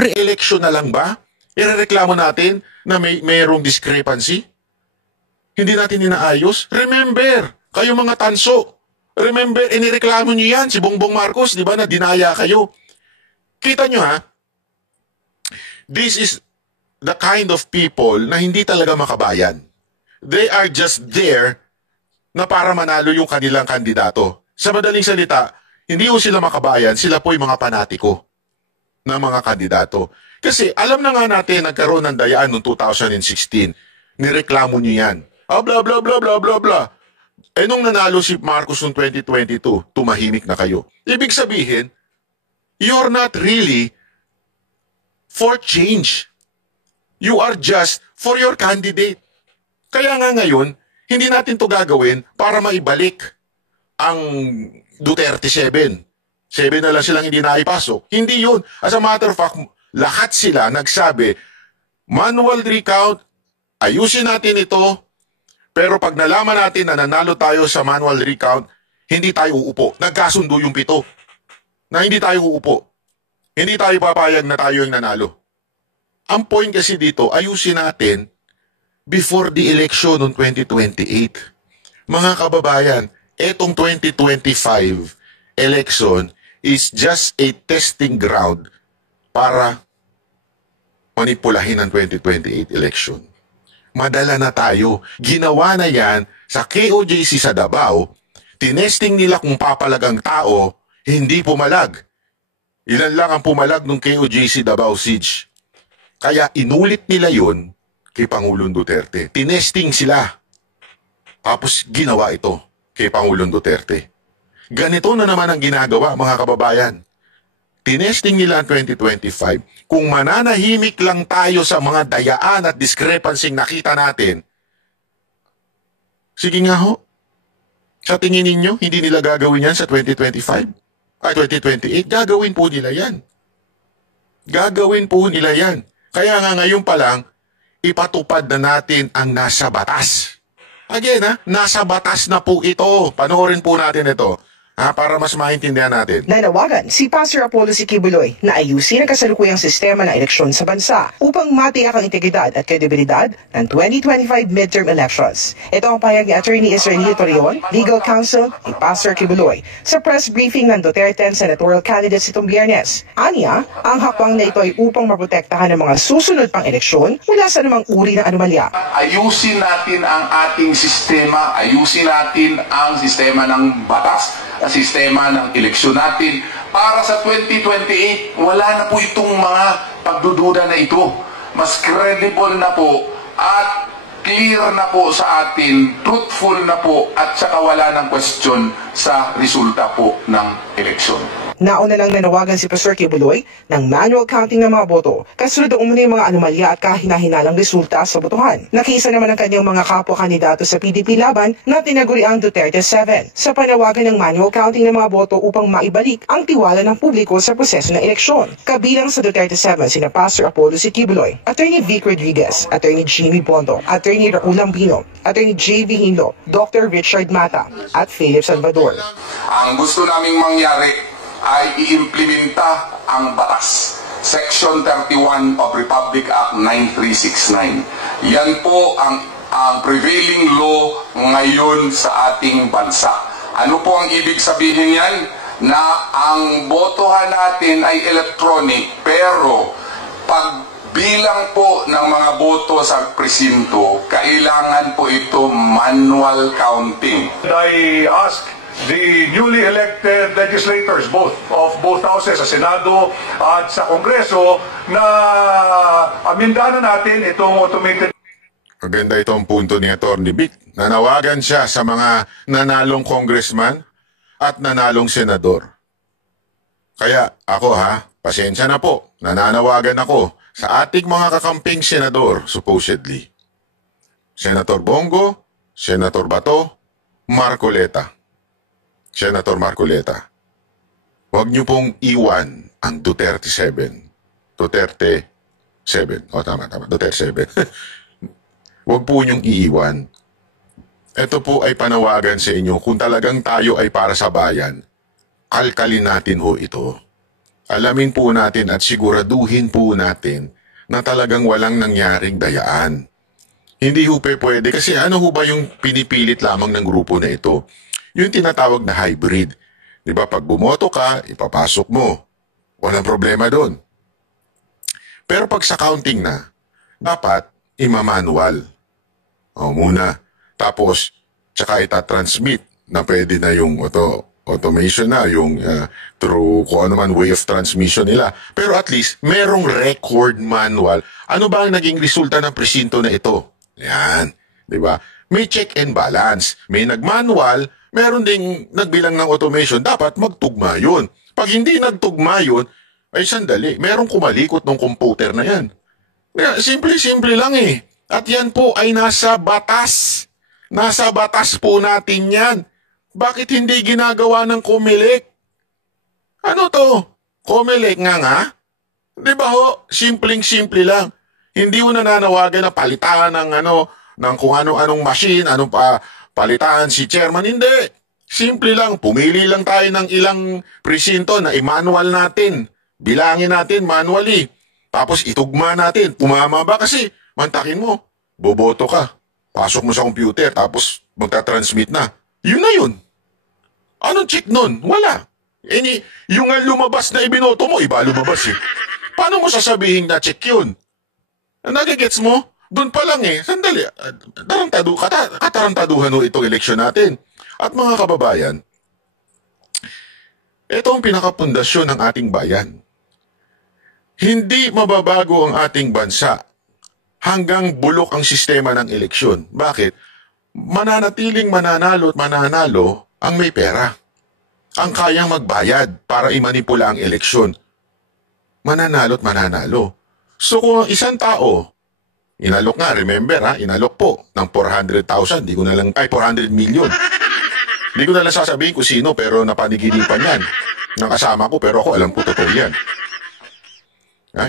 Pre-election na lang ba? Irereklamo natin na mayroong discrepancy? Hindi natin inaayos? Remember, kayo mga tanso. Remember, inireklamo niyo yan, si Bongbong Marcos, di ba, na dinaya kayo. Kita nyo ha, this is the kind of people na hindi talaga makabayan. They are just there na para manalo yung kanilang kandidato. Sa madaling salita, hindi po sila makabayan, sila po yung mga panatiko ng mga kandidato. Kasi alam na nga natin, nagkaroon ng dayaan noong 2016. Nireklamo nyo yan. Bla bla bla bla bla bla. Eh nung nanalo si Marcos noong 2022, tumahimik na kayo. Ibig sabihin, you're not really for change. You are just for your candidate. Kaya nga ngayon, hindi natin to gagawin para maibalik ang Duterte 7. 7 na lang silang hindi naipasok. Hindi yun. As a matter of fact, lahat sila nagsabi, manual recount, ayusin natin ito, pero pag nalaman natin na nanalo tayo sa manual recount, hindi tayo uupo. Nagkasundo yung 7 na hindi tayo uupo. Hindi tayo papayag na tayo yung nanalo. Ang point kasi dito, ayusin natin before the election noong 2028. Mga kababayan, etong 2025 election is just a testing ground para manipulahin ang 2028 election. Madala na tayo. Ginawa na yan sa KOJC sa Davao. Tinesting nila kung papalag ang tao, hindi pumalag. Ilan lang ang pumalag ng KOJC Davao Siege. Kaya inulit nila yun kay Pangulong Duterte. Tinesting sila. Tapos ginawa ito kay Pangulong Duterte. Ganito na naman ang ginagawa, mga kababayan. Tinesting nila ang 2025. Kung mananahimik lang tayo sa mga dayaan at discrepancy nakita natin, sige nga ho, sa tingin ninyo, hindi nila gagawin yan sa 2025? Ay, 2028? Gagawin po nila yan. Gagawin po nila yan. Kaya nga ngayon pa lang, ipatupad na natin ang nasa batas. Again, nasa batas na po ito. Panoorin po natin ito. Para mas maintindihan natin. Nanawagan si Pastor Apollo Kibuloy na ayusin ang kasalukuyang sistema ng eleksyon sa bansa upang matiyak ang integridad at kredibilidad ng 2025 midterm elections. Ito ang payag ni Attorney Israelio Torion, Legal Counsel ni Pastor Kibuloy sa press briefing ng Duterte senatorial candidates itong Biyernes. Aniya, ang hakbang na ito ay upang maprotektahan ng mga susunod pang eleksyon mula sa anumang uri ng anomalya. Ayusin natin ang ating sistema, ayusin natin ang sistema ng batas, ang sistema ng eleksyon natin para sa 2028 wala na po itong mga pagdududa na ito. Mas credible na po at clear na po sa atin, truthful na po at saka wala ng question sa resulta po ng eleksyon. Nauna nang nanawagan si Pastor Kibuloy ng manual counting ng mga boto, kasunod ang umano yung mga anomalya at kahina-hinalang resulta sa botohan. Nakiisa naman ang kanyang mga kapwa-kandidato sa PDP laban na tinaguri ang Duterte 7 sa panawagan ng manual counting ng mga boto upang maibalik ang tiwala ng publiko sa proseso ng eleksyon. Kabilang sa Duterte 7 sina Pastor Apollo Kibuloy, Attorney Vic Rodriguez, Attorney Jimmy Bondo, Attorney Raul Lambino, Attorney J.V. Hinlo, Dr. Richard Mata, at Philip Salvador. Ang gusto naming mangyari ay iimplementa ang batas. Section 31 of Republic Act 9369. Yan po ang prevailing law ngayon sa ating bansa. Ano po ang ibig sabihin yan? Na ang botohan natin ay electronic, pero pag bilang po ng mga boto sa presinto, kailangan po ito manual counting. I ask the newly elected legislators of both houses, sa Senado at sa Kongreso, na amindahan natin itong automated. Maganda itong punto ni Atty. Vic. Nanawagan siya sa mga nanalong congressman at nanalong senador. Kaya ako pasensya na po, nananawagan ako sa ating mga kakamping senador, supposedly. Senator Bongo, Senator Bato, Marcoleta. Senator Marcoleta, huwag niyo pong iwan ang Duterte 7. Duterte 7. Tama. Duterte 7. Huwag po niyong iiwan. Ito po ay panawagan sa inyo. Kung talagang tayo ay para sa bayan, kalkalin natin ho ito. alamin po natin at siguraduhin po natin na talagang walang nangyaring dayaan. Hindi ho pwede kasi ano ho ba yung pinipilit lamang ng grupo na ito? Yung tinatawag na hybrid. Di ba, pag bumoto ka, ipapasok mo. Walang problema doon. Pero pag sa counting na, dapat imamanual. O muna. Tapos, tsaka itatransmit na pwede na yung automation na, yung through kung ano man way of transmission nila. Pero at least, merong record manual. Ano ba ang naging resulta ng presinto na ito? Yan. Di ba? May check and balance. May nag-manual, meron ding nagbilang ng automation. Dapat magtugma yun. Pag hindi nagtugma yun, ay sandali, merong kumalikot ng computer na yan. Simple-simple lang eh. At yan po ay nasa batas. Nasa batas po natin yan. Bakit hindi ginagawa ng COMELEC? Ano to? COMELEC nga? Di ba ho? Simpleng-simple lang. Hindi mo nananawagan na palitan ng ng kung ano-anong machine, palitan si chairman. Hindi. Simple lang. Pumili lang tayo ng ilang presinto na i-manual natin. Bilangin natin manually. Tapos itugma natin. Umama ba? Kasi mantakin mo. Boboto ka. Pasok mo sa computer. Tapos magta-transmit na. Yun na yun. Anong check nun? Wala. Yung nga lumabas na ibinoto mo, iba lumabas eh. Paano mo sasabihin na check yun? Nagigets mo? Doon pa lang eh. Sandali. Katarantaduhan ho itong eleksyon natin. At mga kababayan, ito ang pinakapundasyon ng ating bayan. Hindi mababago ang ating bansa hanggang bulok ang sistema ng eleksyon. Bakit? Mananatiling mananalo at mananalo ang may pera. Ang kayang magbayad para imanipula ang eleksyon. Mananalo at mananalo. So kung isang tao, inalok nga, remember inalok po ng 400,000, 400 million. Hindi ko na lang sasabihin kung sino pero napaniginipan yan. Nakasama ko pero ako alam ko totoo yan.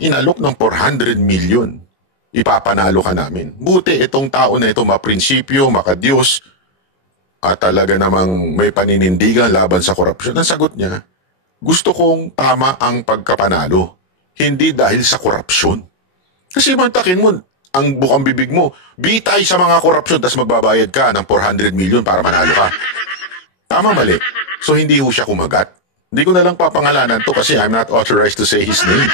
Inalok ng 400 million. Ipapanalo ka namin. Buti itong tao na ito maprinsipyo, makadiyos, at talaga namang may paninindigan laban sa korupsyon. Ang sagot niya, gusto kong tama ang pagkapanalo. Hindi dahil sa korupsyon. Kasi mantakin mo, ang bukang bibig mo, bitay sa mga korupsyon, tas magbabayad ka ng 400 million para manalo ka. Tama, mali. So hindi ho siya kumagat. Hindi ko na lang papangalanan to kasi I'm not authorized to say his name.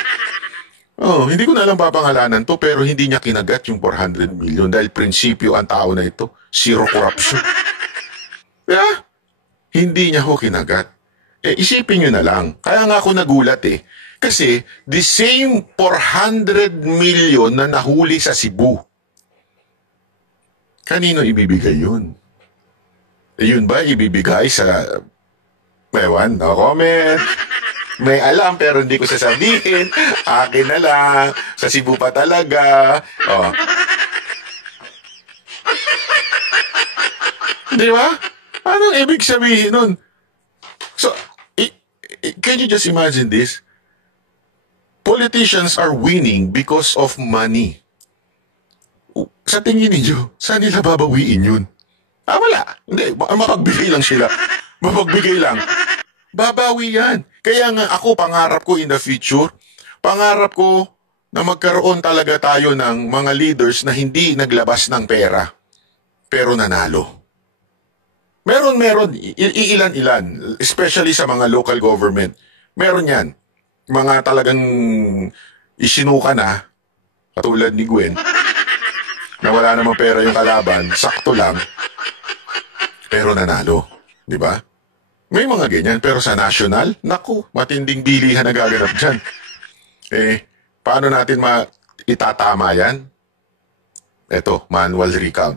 Hindi ko na lang papangalanan to pero hindi niya kinagat yung 400 million dahil prinsipyo ang tao na ito, zero corruption. Hindi niya ho kinagat. Isipin nyo na lang. Kaya nga ako nagulat eh. Kasi the same 400 million na nahuli sa Cebu, kanino ibibigay yun? Yun ba ibibigay sa Mewan? No comment. May alam pero hindi ko sasabihin. Akin na lang. Sa Cebu pa talaga. Di ba? Anong ibig sabihin nun? So, can you just imagine this? Politicians are winning because of money. Sa tingin ninyo, saan nila babawiin yun? Wala. Hindi, mapagbigay lang sila. Mapagbigay lang. Babawi yan. Kaya nga ako, pangarap ko in the future, pangarap ko na magkaroon talaga tayo ng mga leaders na hindi naglabas ng pera, pero nanalo. Meron, ilan-ilan, especially sa mga local government. Meron yan. Mga talagang isinuka na, katulad ni Gwen, na wala namang pera yung kalaban, sakto lang, pero nanalo. Di ba? May mga ganyan, pero sa national, naku, matinding bilihan na gaganap dyan. Paano natin itatama yan? Eto, manual recount.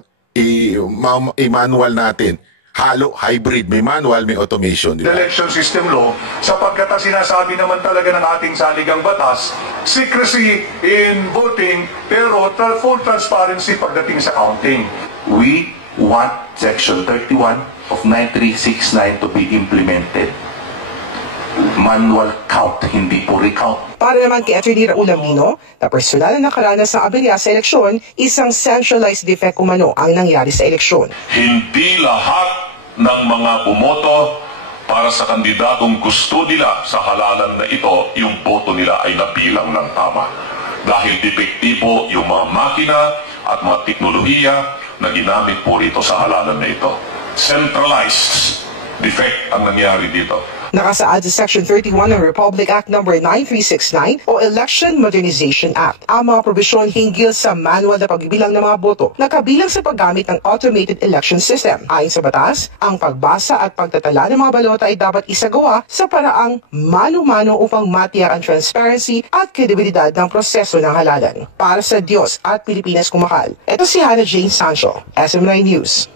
I-manual natin. Halo, hybrid, may manual, may automation. Diba? Election system law, sapagkat ang sinasabi naman talaga ng ating saligang batas, secrecy in voting, pero full transparency pagdating sa counting. We want Section 31 of 9369 to be implemented. Manual count, hindi po recount. Para naman kay Atty. Raul Amino, na personal na nakaranas ng aberya sa eleksyon, isang centralized defect umano ang nangyari sa eleksyon. Hindi lahat ng mga bumoto para sa kandidatong gusto nila sa halalan na ito, yung boto nila ay nabilang ng tama. Dahil depektibo yung mga makina at mga teknolohiya na ginamit po rito sa halalan na ito. Centralized defect ang nangyari dito. Nakasaad sa Section 31 ng Republic Act No. 9369 o Election Modernization Act ang mga probisyon hinggil sa manual na pagbibilang ng mga boto na kabilang sa paggamit ng automated election system. Ayon sa batas, ang pagbasa at pagtatala ng mga balota ay dapat isagawa sa paraang mano-mano upang matiyak ang transparency at kredibilidad ng proseso ng halalan. Para sa Diyos at Pilipinas kumahal, ito si Hannah Jane Sancho, SM9 News.